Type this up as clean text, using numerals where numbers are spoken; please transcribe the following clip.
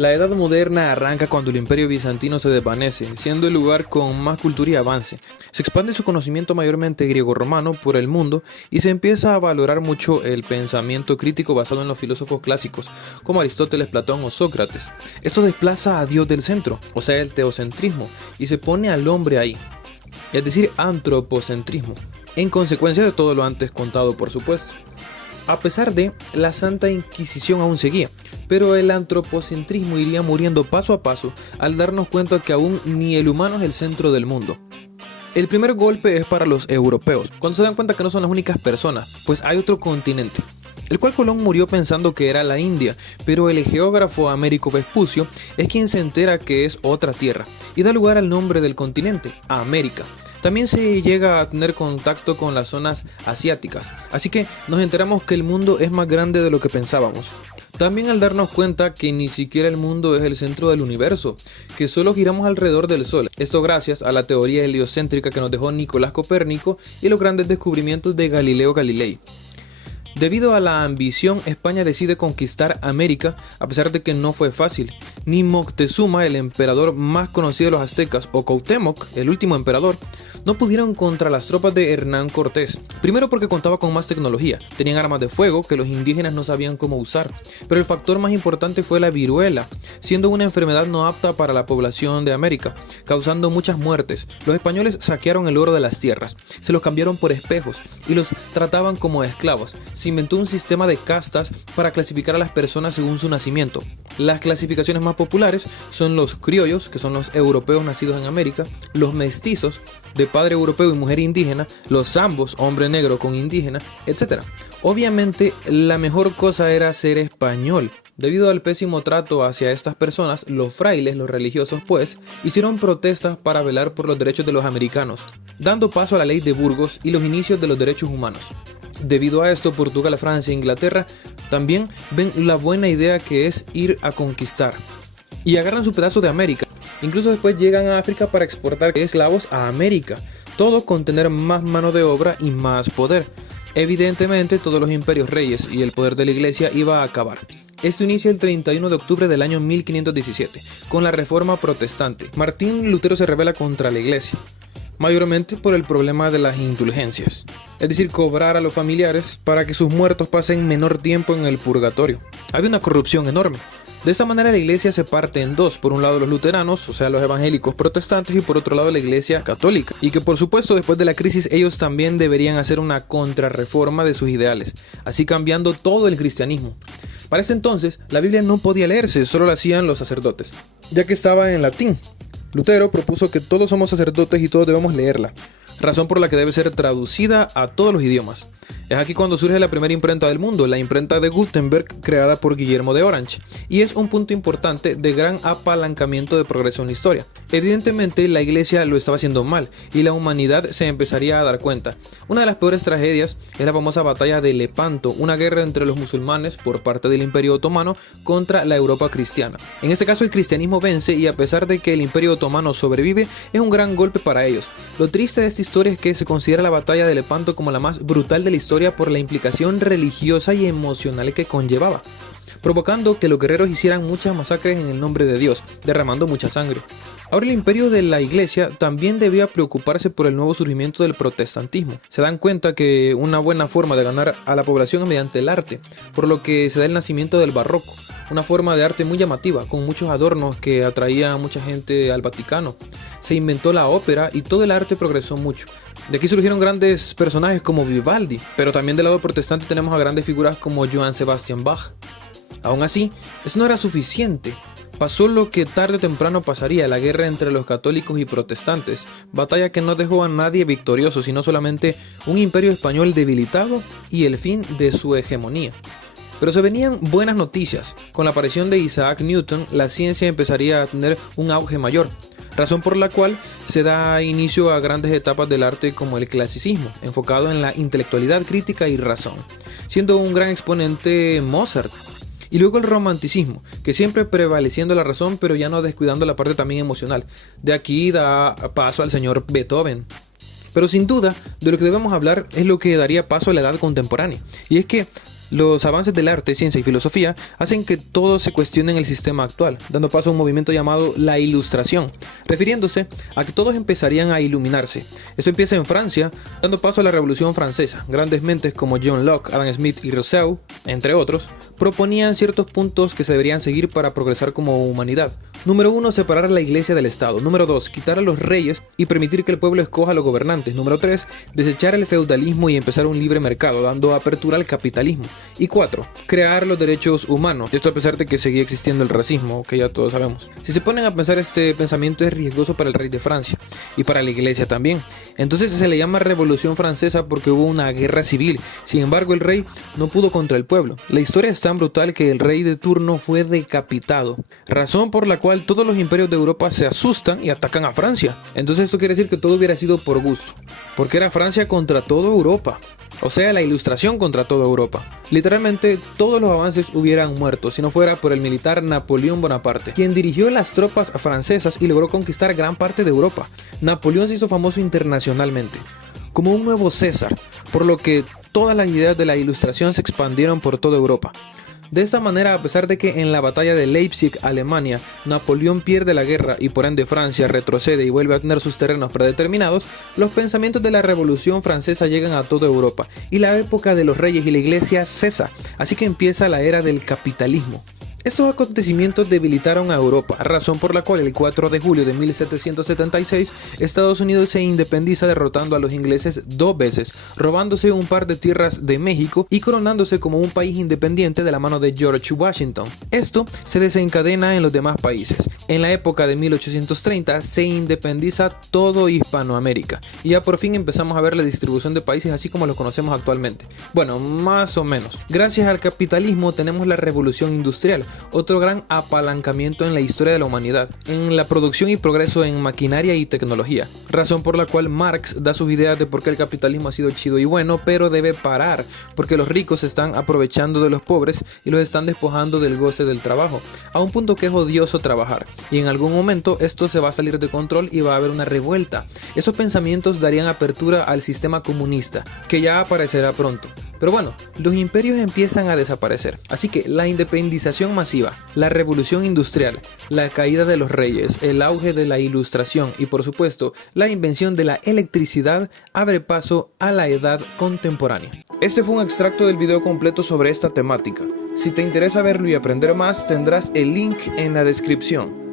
La edad moderna arranca cuando el Imperio Bizantino se desvanece, siendo el lugar con más cultura y avance. Se expande su conocimiento mayormente griego-romano por el mundo y se empieza a valorar mucho el pensamiento crítico basado en los filósofos clásicos, como Aristóteles, Platón o Sócrates. Esto desplaza a Dios del centro, o sea el teocentrismo, y se pone al hombre ahí, es decir, antropocentrismo, en consecuencia de todo lo antes contado, por supuesto. A pesar de, la Santa Inquisición aún seguía, pero el antropocentrismo iría muriendo paso a paso al darnos cuenta que aún ni el humano es el centro del mundo. El primer golpe es para los europeos, cuando se dan cuenta que no son las únicas personas, pues hay otro continente, el cual Colón murió pensando que era la India, pero el geógrafo Américo Vespucio es quien se entera que es otra tierra, y da lugar al nombre del continente, América. También se llega a tener contacto con las zonas asiáticas, así que nos enteramos que el mundo es más grande de lo que pensábamos. También al darnos cuenta que ni siquiera el mundo es el centro del universo, que solo giramos alrededor del Sol. Esto gracias a la teoría heliocéntrica que nos dejó Nicolás Copérnico y los grandes descubrimientos de Galileo Galilei. Debido a la ambición, España decide conquistar América, a pesar de que no fue fácil. Ni Moctezuma, el emperador más conocido de los aztecas, o Cuauhtémoc, el último emperador, no pudieron contra las tropas de Hernán Cortés. Primero porque contaba con más tecnología, tenían armas de fuego que los indígenas no sabían cómo usar. Pero el factor más importante fue la viruela, siendo una enfermedad no apta para la población de América, causando muchas muertes. Los españoles saquearon el oro de las tierras, se los cambiaron por espejos y los trataban como esclavos. Se inventó un sistema de castas para clasificar a las personas según su nacimiento. Las clasificaciones más populares son los criollos, que son los europeos nacidos en América, los mestizos, de padre europeo y mujer indígena, los zambos, hombre negro con indígena, etc. Obviamente, la mejor cosa era ser español. Debido al pésimo trato hacia estas personas, los frailes, los religiosos pues, hicieron protestas para velar por los derechos de los americanos, dando paso a la ley de Burgos y los inicios de los derechos humanos. Debido a esto, Portugal, Francia e Inglaterra también ven la buena idea que es ir a conquistar y agarran su pedazo de América. Incluso después llegan a África para exportar esclavos a América, todo con tener más mano de obra y más poder. Evidentemente, todos los imperios reyes y el poder de la iglesia iba a acabar. Esto inicia el 31 de octubre del año 1517, con la Reforma Protestante. Martín Lutero se rebela contra la iglesia, mayormente por el problema de las indulgencias, es decir, cobrar a los familiares para que sus muertos pasen menor tiempo en el purgatorio. Había una corrupción enorme. De esta manera la iglesia se parte en dos, por un lado los luteranos, o sea los evangélicos protestantes, y por otro lado la iglesia católica, y que por supuesto después de la crisis ellos también deberían hacer una contrarreforma de sus ideales, así cambiando todo el cristianismo. Para ese entonces la Biblia no podía leerse, solo la hacían los sacerdotes, ya que estaba en latín. Lutero propuso que todos somos sacerdotes y todos debemos leerla, razón por la que debe ser traducida a todos los idiomas. Es aquí cuando surge la primera imprenta del mundo, la imprenta de Gutenberg, creada por Guillermo de Orange, y es un punto importante de gran apalancamiento de progreso en la historia. Evidentemente la iglesia lo estaba haciendo mal y la humanidad se empezaría a dar cuenta. Una de las peores tragedias es la famosa batalla de Lepanto, una guerra entre los musulmanes por parte del Imperio Otomano contra la Europa cristiana. En este caso el cristianismo vence y a pesar de que el Imperio Otomano sobrevive, es un gran golpe para ellos. Lo triste de esta historia es que se considera la batalla de Lepanto como la más brutal de la historia por la implicación religiosa y emocional que conllevaba, provocando que los guerreros hicieran muchas masacres en el nombre de Dios, derramando mucha sangre. Ahora el imperio de la iglesia también debía preocuparse por el nuevo surgimiento del protestantismo. Se dan cuenta que una buena forma de ganar a la población es mediante el arte, por lo que se da el nacimiento del barroco, una forma de arte muy llamativa, con muchos adornos que atraía a mucha gente al Vaticano. Se inventó la ópera y todo el arte progresó mucho. De aquí surgieron grandes personajes como Vivaldi, pero también del lado protestante tenemos a grandes figuras como Johann Sebastian Bach. Aún así, eso no era suficiente. Pasó lo que tarde o temprano pasaría, la guerra entre los católicos y protestantes, batalla que no dejó a nadie victorioso, sino solamente un imperio español debilitado y el fin de su hegemonía. Pero se venían buenas noticias. Con la aparición de Isaac Newton, la ciencia empezaría a tener un auge mayor, razón por la cual se da inicio a grandes etapas del arte como el clasicismo, enfocado en la intelectualidad crítica y razón, siendo un gran exponente Mozart. Y luego el romanticismo, que siempre prevaleciendo la razón, pero ya no descuidando la parte también emocional. De aquí da paso al señor Beethoven. Pero sin duda, de lo que debemos hablar es lo que daría paso a la edad contemporánea. Y es que Los avances del arte, ciencia y filosofía hacen que todos se cuestionen el sistema actual, dando paso a un movimiento llamado la Ilustración, refiriéndose a que todos empezarían a iluminarse. Esto empieza en Francia, dando paso a la Revolución Francesa. Grandes mentes como John Locke, Adam Smith y Rousseau, entre otros, proponían ciertos puntos que se deberían seguir para progresar como humanidad. Número 1, separar a la iglesia del Estado. Número 2, quitar a los reyes y permitir que el pueblo escoja a los gobernantes. Número 3, desechar el feudalismo y empezar un libre mercado, dando apertura al capitalismo. Y 4, crear los derechos humanos. Esto a pesar de que seguía existiendo el racismo, que ya todos sabemos. Si se ponen a pensar, este pensamiento es riesgoso para el rey de Francia y para la iglesia también. Entonces se le llama Revolución Francesa porque hubo una guerra civil. Sin embargo, el rey no pudo contra el pueblo. La historia es tan brutal que el rey de turno fue decapitado, razón por la cual todos los imperios de Europa se asustan y atacan a Francia. Entonces esto quiere decir que todo hubiera sido por gusto, porque era Francia contra toda Europa. O sea, la Ilustración contra toda Europa. Literalmente todos los avances hubieran muerto si no fuera por el militar Napoleón Bonaparte, quien dirigió las tropas francesas y logró conquistar gran parte de Europa. Napoleón se hizo famoso internacionalmente como un nuevo César, por lo que todas las ideas de la Ilustración se expandieron por toda Europa. De esta manera, a pesar de que en la batalla de Leipzig, Alemania, Napoleón pierde la guerra y por ende Francia retrocede y vuelve a tener sus terrenos predeterminados, los pensamientos de la Revolución Francesa llegan a toda Europa y la época de los reyes y la iglesia cesa, así que empieza la era del capitalismo. Estos acontecimientos debilitaron a Europa, razón por la cual el 4 de julio de 1776 Estados Unidos se independiza derrotando a los ingleses 2 veces, robándose un par de tierras de México y coronándose como un país independiente de la mano de George Washington. Esto se desencadena en los demás países. En la época de 1830 se independiza todo Hispanoamérica y ya por fin empezamos a ver la distribución de países así como los conocemos actualmente. Bueno, más o menos. Gracias al capitalismo tenemos la revolución industrial, otro gran apalancamiento en la historia de la humanidad, en la producción y progreso en maquinaria y tecnología, razón por la cual Marx da sus ideas de por qué el capitalismo ha sido chido y bueno, pero debe parar, porque los ricos se están aprovechando de los pobres y los están despojando del goce del trabajo, a un punto que es odioso trabajar, y en algún momento esto se va a salir de control y va a haber una revuelta. Esos pensamientos darían apertura al sistema comunista, que ya aparecerá pronto. Pero bueno, los imperios empiezan a desaparecer, así que la independización masiva, la revolución industrial, la caída de los reyes, el auge de la ilustración y por supuesto la invención de la electricidad abre paso a la edad contemporánea. Este fue un extracto del video completo sobre esta temática. Si te interesa verlo y aprender más, tendrás el link en la descripción.